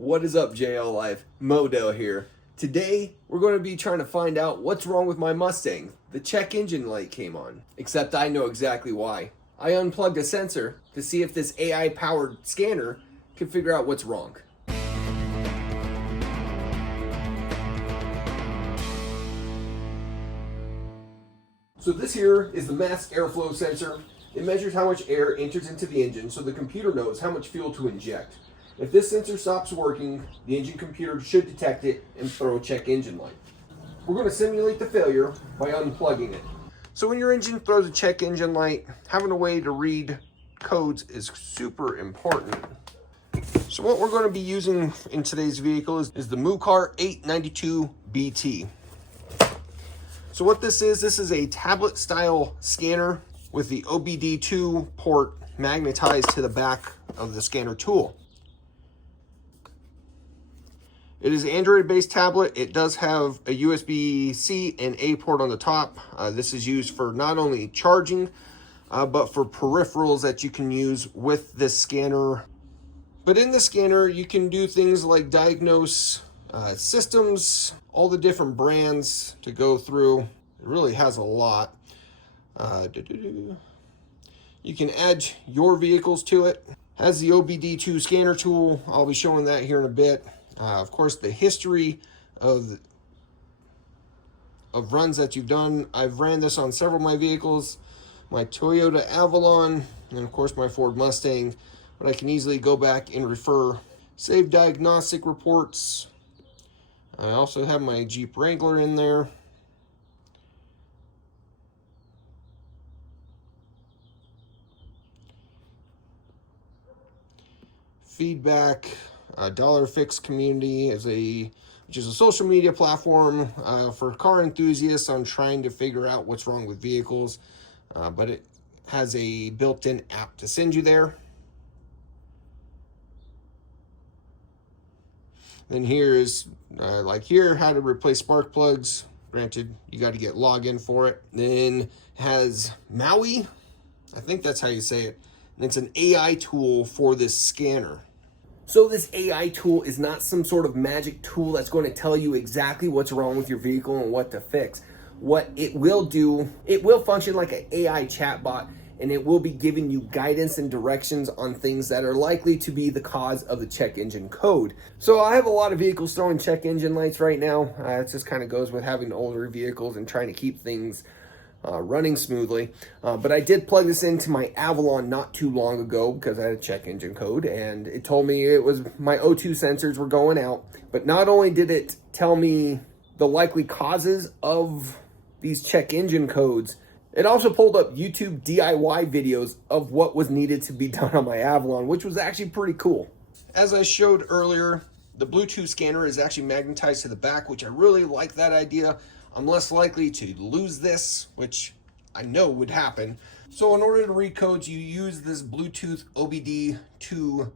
What is up, JL Life? Modell here. Today, we're going to be trying to find out what's wrong with my Mustang. The check engine light came on, except I know exactly why. I unplugged a sensor to see if this AI-powered scanner can figure out what's wrong. So this here is the mass airflow sensor. It measures how much air enters into the engine so the computer knows how much fuel to inject. If this sensor stops working, the engine computer should detect it and throw a check engine light. We're going to simulate the failure by unplugging it. So when your engine throws a check engine light, having a way to read codes is super important. So what we're going to be using in today's vehicle is the Mucar 892 BT. So what this is a tablet style scanner with the OBD2 port magnetized to the back of the scanner tool. It is an Android-based tablet. It does have a USB-C and A port on the top. This is used for not only charging, but for peripherals that you can use with this scanner. But in the scanner, you can do things like diagnose systems, all the different brands to go through. It really has a lot. You can add your vehicles to it. Has the OBD2 scanner tool. I'll be showing that here in a bit. Of course, the history of runs that you've done. I've ran this on several of my vehicles, my Toyota Avalon, and of course my Ford Mustang, but I can easily go back and refer, save diagnostic reports. I also have my Jeep Wrangler in there. Feedback. Dollar Fix Community which is a social media platform for car enthusiasts on trying to figure out what's wrong with vehicles, but it has a built-in app to send you there. Then here is like here, how to replace spark plugs. Granted, you got to get login for it. Then has Maui, I think that's how you say it, and it's an AI tool for this scanner. So this AI tool is not some sort of magic tool that's going to tell you exactly what's wrong with your vehicle and what to fix. What it will do, it will function like an AI chatbot, and it will be giving you guidance and directions on things that are likely to be the cause of the check engine code. So I have a lot of vehicles throwing check engine lights right now. It just kind of goes with having older vehicles and trying to keep things running smoothly. But I did plug this into my Avalon not too long ago because I had a check engine code, and it told me it was my O2 sensors were going out. But not only did it tell me the likely causes of these check engine codes, it also pulled up YouTube DIY videos of what was needed to be done on my Avalon, which was actually pretty cool. As I showed earlier, the Bluetooth scanner is actually magnetized to the back, which I really like that idea. I'm less likely to lose this, which I know would happen. So in order to read codes, you use this Bluetooth OBD2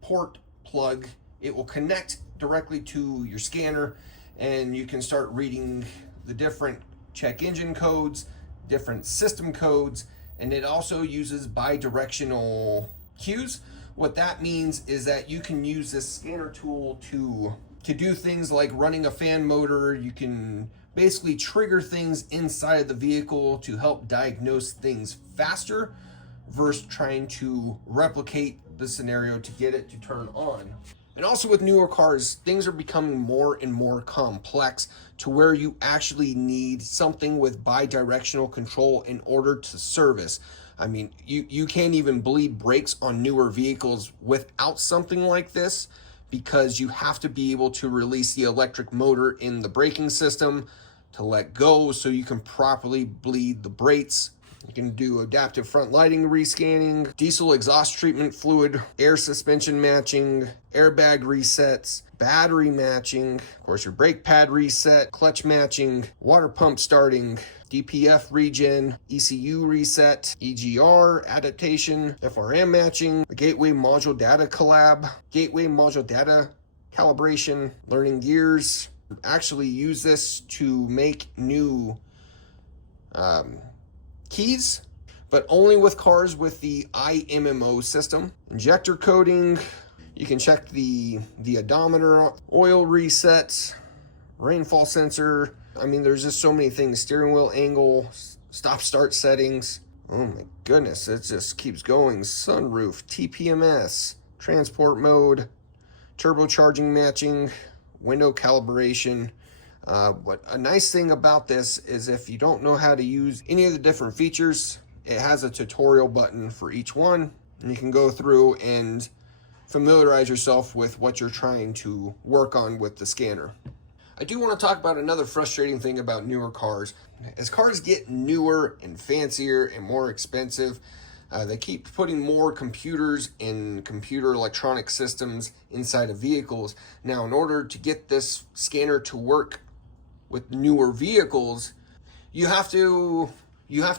port plug. It will connect directly to your scanner, and you can start reading the different check engine codes, different system codes, and it also uses bi-directional cues. What that means is that you can use this scanner tool to do things like running a fan motor. You can basically trigger things inside of the vehicle to help diagnose things faster versus trying to replicate the scenario to get it to turn on. And also with newer cars, things are becoming more and more complex to where you actually need something with bi-directional control in order to service. I mean, you can't even bleed brakes on newer vehicles without something like this, because you have to be able to release the electric motor in the braking system to let go so you can properly bleed the brakes. You can do adaptive front lighting rescanning, diesel exhaust treatment fluid, air suspension matching, airbag resets, battery matching, of course your brake pad reset, clutch matching, water pump starting, DPF regen, ECU reset, EGR adaptation, FRM matching, the gateway module data collab, gateway module data calibration, learning gears. Actually use this to make new keys, but only with cars with the IMMO system. Injector coding. You can check the odometer, oil resets, rainfall sensor. I mean, there's just so many things. Steering wheel angle, stop start settings. Oh my goodness, it just keeps going. Sunroof, TPMS, transport mode, turbocharging matching, window calibration. But a nice thing about this is if you don't know how to use any of the different features, it has a tutorial button for each one, and you can go through and familiarize yourself with what you're trying to work on with the scanner. I do want to talk about another frustrating thing about newer cars. As cars get newer and fancier and more expensive, they keep putting more computers and computer electronic systems inside of vehicles. Now, in order to get this scanner to work with newer vehicles, you have to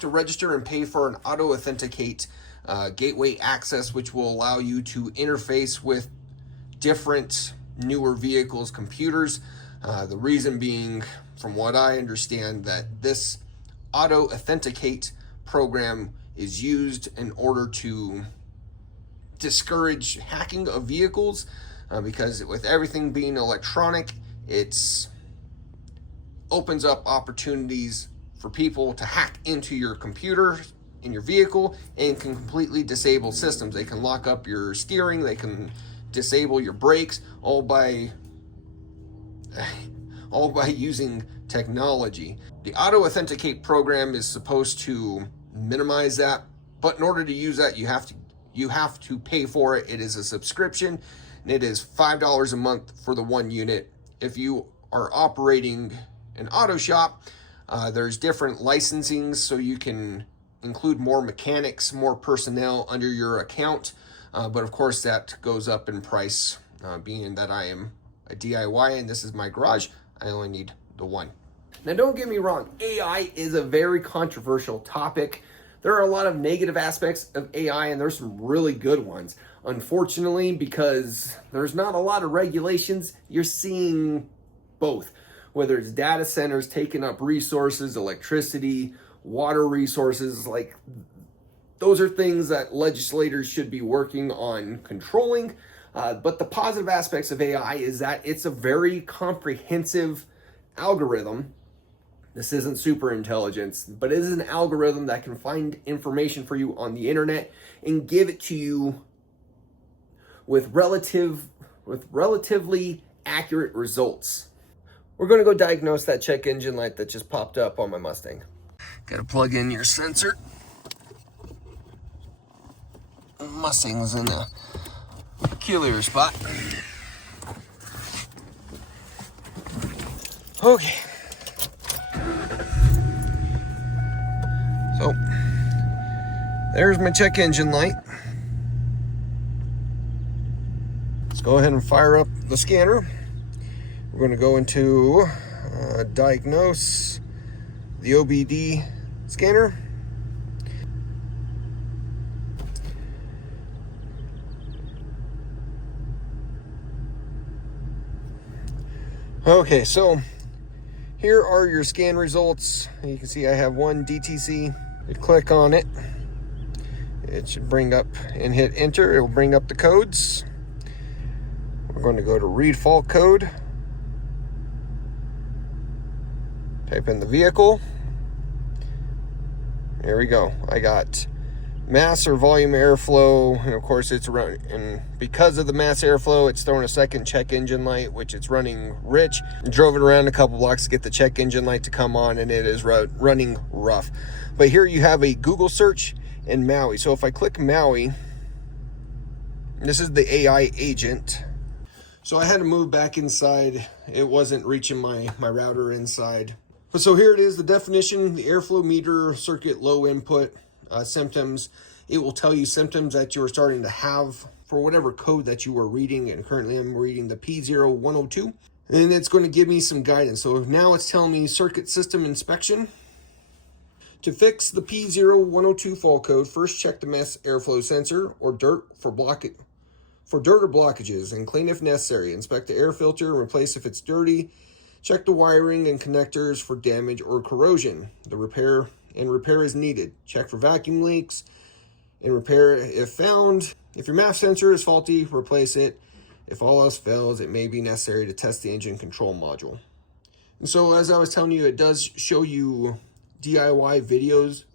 register and pay for an auto authenticate gateway access, which will allow you to interface with different newer vehicles' computers. The reason being, from what I understand, that this auto authenticate program is used in order to discourage hacking of vehicles, because with everything being electronic, it opens up opportunities for people to hack into your computer in your vehicle and can completely disable systems. They can lock up your steering, they can disable your brakes, all by using technology. The auto authenticate program is supposed to minimize that, but in order to use that, you have to pay for it. It is a subscription, and it is $5 a month for the 1 unit. If you are operating an auto shop, there's different licensings, so you can include more mechanics, more personnel under your account, but of course that goes up in price, being that I am a DIY and this is my garage. I only need the one. Now, don't get me wrong, AI is a very controversial topic. There are a lot of negative aspects of AI, and there's some really good ones. Unfortunately, because there's not a lot of regulations, you're seeing both. Whether it's data centers taking up resources, electricity, water resources, like those are things that legislators should be working on controlling. But the positive aspects of AI is that it's a very comprehensive algorithm. This isn't super intelligence, but it is an algorithm that can find information for you on the internet and give it to you with relatively accurate results. We're going to go diagnose that check engine light that just popped up on my Mustang. Got to plug in your sensor. Mustang's in a peculiar spot. Okay. So, there's my check engine light. Let's go ahead and fire up the scanner. We're going to go into diagnose the OBD scanner. Okay, so here are your scan results. You can see I have one DTC. You click on it, it should bring up, and hit enter, it will bring up the codes. We're going to go to read fault code. Type in the vehicle. There we go. I got mass or volume airflow, and of course it's running, and because of the mass airflow, it's throwing a second check engine light, which it's running rich. Drove it around a couple blocks to get the check engine light to come on, and it is running rough. But here you have a Google search in Maui. So if I click Maui, this is the AI agent. So I had to move back inside. It wasn't reaching my router inside. But so here it is, the definition, the airflow meter circuit low input. Symptoms, it will tell you symptoms that you're starting to have for whatever code that you are reading, and currently I'm reading the P0102, and it's going to give me some guidance. So now it's telling me circuit system inspection. To fix the P0102 fault code, first check the mass airflow sensor or dirt for dirt or blockages, and clean if necessary. Inspect the air filter and replace if it's dirty. Check the wiring and connectors for damage or corrosion. Repair is needed. Check for vacuum leaks and repair if found. If your MAF sensor is faulty, replace it. If all else fails, it may be necessary to test the engine control module. And so as I was telling you, it does show you DIY videos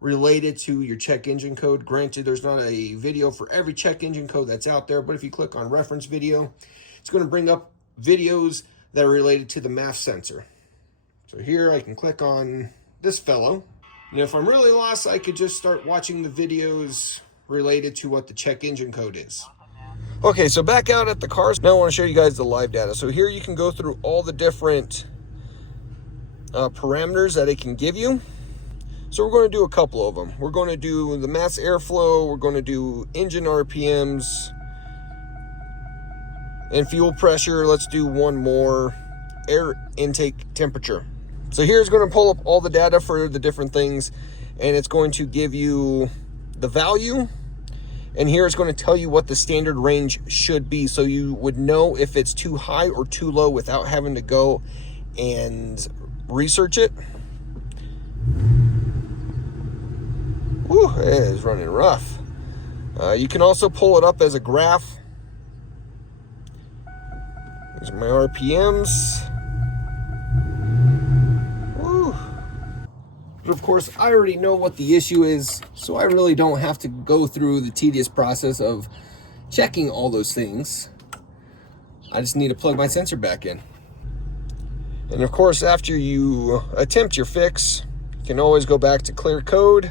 related to your check engine code. Granted, there's not a video for every check engine code that's out there, but if you click on reference video, it's going to bring up videos that are related to the MAF sensor. So here I can click on this fellow. And if I'm really lost, I could just start watching the videos related to what the check engine code is. Okay, so back out at the cars. Now I want to show you guys the live data. So here you can go through all the different parameters that it can give you. So we're going to do a couple of them. We're going to do the mass airflow. We're going to do engine RPMs and fuel pressure. Let's do one more, air intake temperature. So here's going to pull up all the data for the different things, and it's going to give you the value, and here it's going to tell you what the standard range should be, so you would know if it's too high or too low without having to go and research it. Whew, it is running rough. You can also pull it up as a graph. These are my RPMs. Woo. But of course, I already know what the issue is, so I really don't have to go through the tedious process of checking all those things. I just need to plug my sensor back in. And of course, after you attempt your fix, you can always go back to clear code.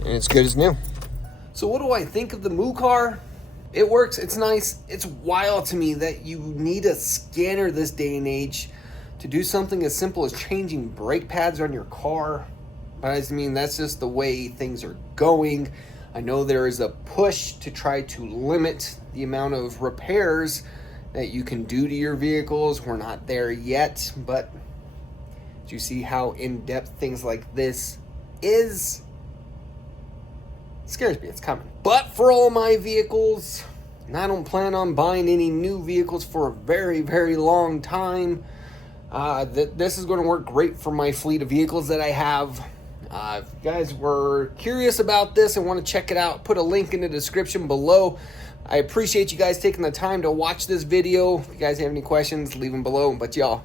And it's good as new. So what do I think of the Mucar? It works, it's nice. It's wild to me that you need a scanner this day and age to do something as simple as changing brake pads on your car. But I mean, that's just the way things are going. I know there is a push to try to limit the amount of repairs that you can do to your vehicles. We're not there yet, but do you see how in-depth things like this is? It scares me, it's coming. But for all my vehicles, and I don't plan on buying any new vehicles for a very, very long time, this is going to work great for my fleet of vehicles that I have. If you guys were curious about this and want to check it out, put a link in the description below. I appreciate you guys taking the time to watch this video. If you guys have any questions, leave them below. But y'all,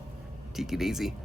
take it easy.